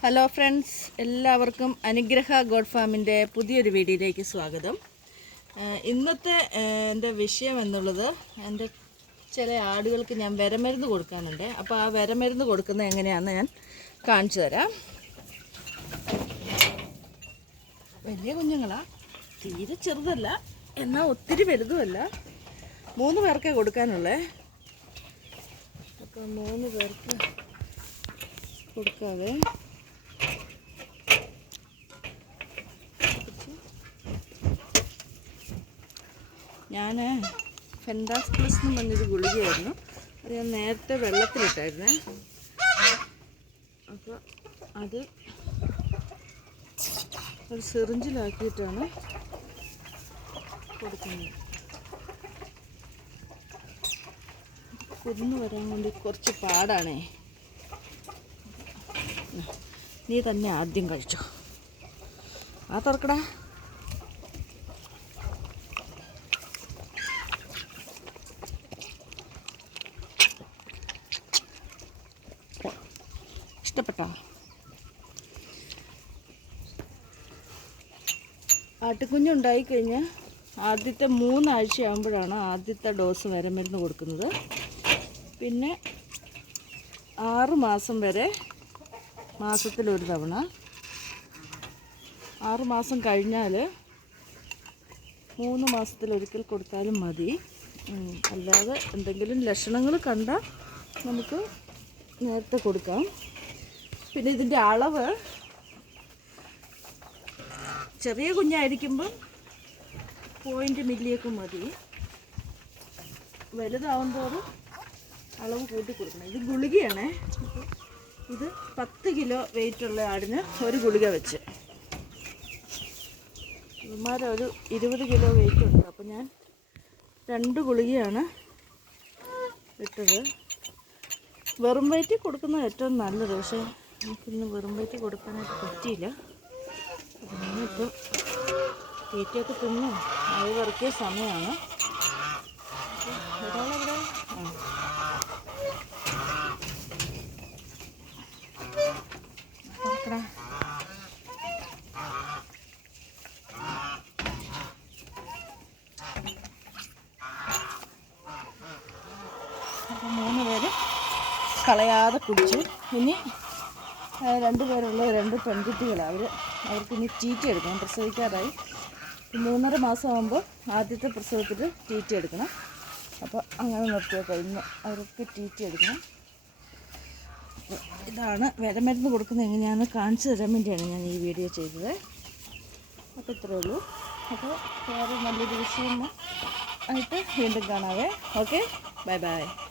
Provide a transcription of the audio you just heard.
Hello friends എല്ലാവർക്കും അനുഗ്രഹ God ഫാമിന്റെ പുതിയൊരു വീഡിയോയിലേക്ക് സ്വാഗതം. ഇന്നത്തെ എന്റെ വിഷയം എന്നുള്ളത് എന്റെ ചില ആടുകൾക്ക് ഞാൻ വിരമരുന്ന് കൊടുക്കാനുണ്ട്. അപ്പോൾ ആ വിരമരുന്ന് കൊടുക്കുന്നത് എങ്ങനെയാണെന്ന് ഞാൻ കാണിച്ചു തരാം. വലിയ കുഞ്ഞുങ്ങളാ. തീരെ ചെറുതല്ല. എന്നാൽ ഒത്തിരി വലുതുമല്ല. മൂന്ന് പേർക്കേ കൊടുക്കാനുള്ളേ. അപ്പോൾ മൂന്ന് പേർക്ക് കൊടുക്കാതെ ഞാൻ ഫെൻഡാസ് പ്ലസ് എന്ന് പറഞ്ഞൊരു ഗുളികയായിരുന്നു. അത് ഞാൻ നേരത്തെ വെള്ളത്തിലിട്ടായിരുന്നേ. അപ്പോൾ അത് ഒരു സിറിഞ്ചിലാക്കിയിട്ടാണ് കൊടുക്കുന്നത്. കുരുന്ന് വരാൻ വേണ്ടി കുറച്ച് പാടാണേ. നീ തന്നെ ആദ്യം കഴിച്ചോ. ആ തുറക്കടാ. ഇഷ്ടപ്പെട്ടോ? ആട്ടുകുഞ്ഞുണ്ടായി കഴിഞ്ഞ് ആദ്യത്തെ മൂന്നാഴ്ച ആകുമ്പോഴാണ് ആദ്യത്തെ ഡോസ് വരെ മരുന്ന് കൊടുക്കുന്നത്. പിന്നെ ആറ് മാസം വരെ മാസത്തിലൊരു തവണ. ആറ് മാസം കഴിഞ്ഞാൽ മൂന്ന് മാസത്തിലൊരിക്കൽ കൊടുത്താലും മതി. അല്ലാതെ എന്തെങ്കിലും ലക്ഷണങ്ങൾ കണ്ടാൽ നമുക്ക് നേരത്തെ കൊടുക്കാം. പിന്നെ ഇതിന്റെ അളവ് ചെറിയ കുഞ്ഞായിരിക്കുമ്പം പോയിന്റ് മില്ലിയൊക്കെ മതി. വലുതാവും തോറും അളവ് കൂട്ടി കൊടുക്കണം. ഇത് ഗുളികയാണേ. ഇത് പത്ത് കിലോ വെയിറ്റുള്ള ആടിന് ഒരു ഗുളിക വെച്ച്. ഇവന്മാരെ ഒരു ഇരുപത് കിലോ വെയിറ്റ് ഉണ്ട്. അപ്പം ഞാൻ രണ്ട് ഗുളികയാണ് ഇട്ടത്. വെറും വെയിറ്റ് കൊടുക്കുന്നത് ഏറ്റവും നല്ലത്. പക്ഷേ എനിക്കിന്ന് വെറും വയറ്റിൽ കൊടുക്കാനായിട്ട് പറ്റിയില്ല. അതിനിപ്പോൾ തീറ്റയൊക്കെ തിന്നു. അത് വറക്കിയ സമയമാണ് ഒരാളവിടെ? മൂന്ന് പേര് കളയാതെ കുടിച്ചു. ഇനി രണ്ട് പേരുള്ള രണ്ട് പെൺകുട്ടികളാണ് അവർ അവർക്ക് ഇനി ടീറ്റി എടുക്കണം. പ്രസവിക്കാറായി. മൂന്നര മാസമാകുമ്പോൾ ആദ്യത്തെ പ്രസവത്തിൽ ടീറ്റി എടുക്കണം. അപ്പോൾ അങ്ങനെ നിർത്തിയേക്കാം. ഇന്ന് അവർക്ക് ടീറ്റി എടുക്കണം. ഇതാണ് വിരമരുന്ന് കൊടുക്കുന്നത് എങ്ങനെയാണെന്ന് കാണിച്ചു തരാൻ വേണ്ടിയാണ് ഞാൻ ഈ വീഡിയോ ചെയ്തത്. അപ്പോൾ ഇത്രയേ ഉള്ളൂ. അപ്പോൾ വേറെ നല്ലൊരു വിഷയം ആയിട്ട് വീണ്ടും കാണാവേ. ഓക്കെ? Bye bye.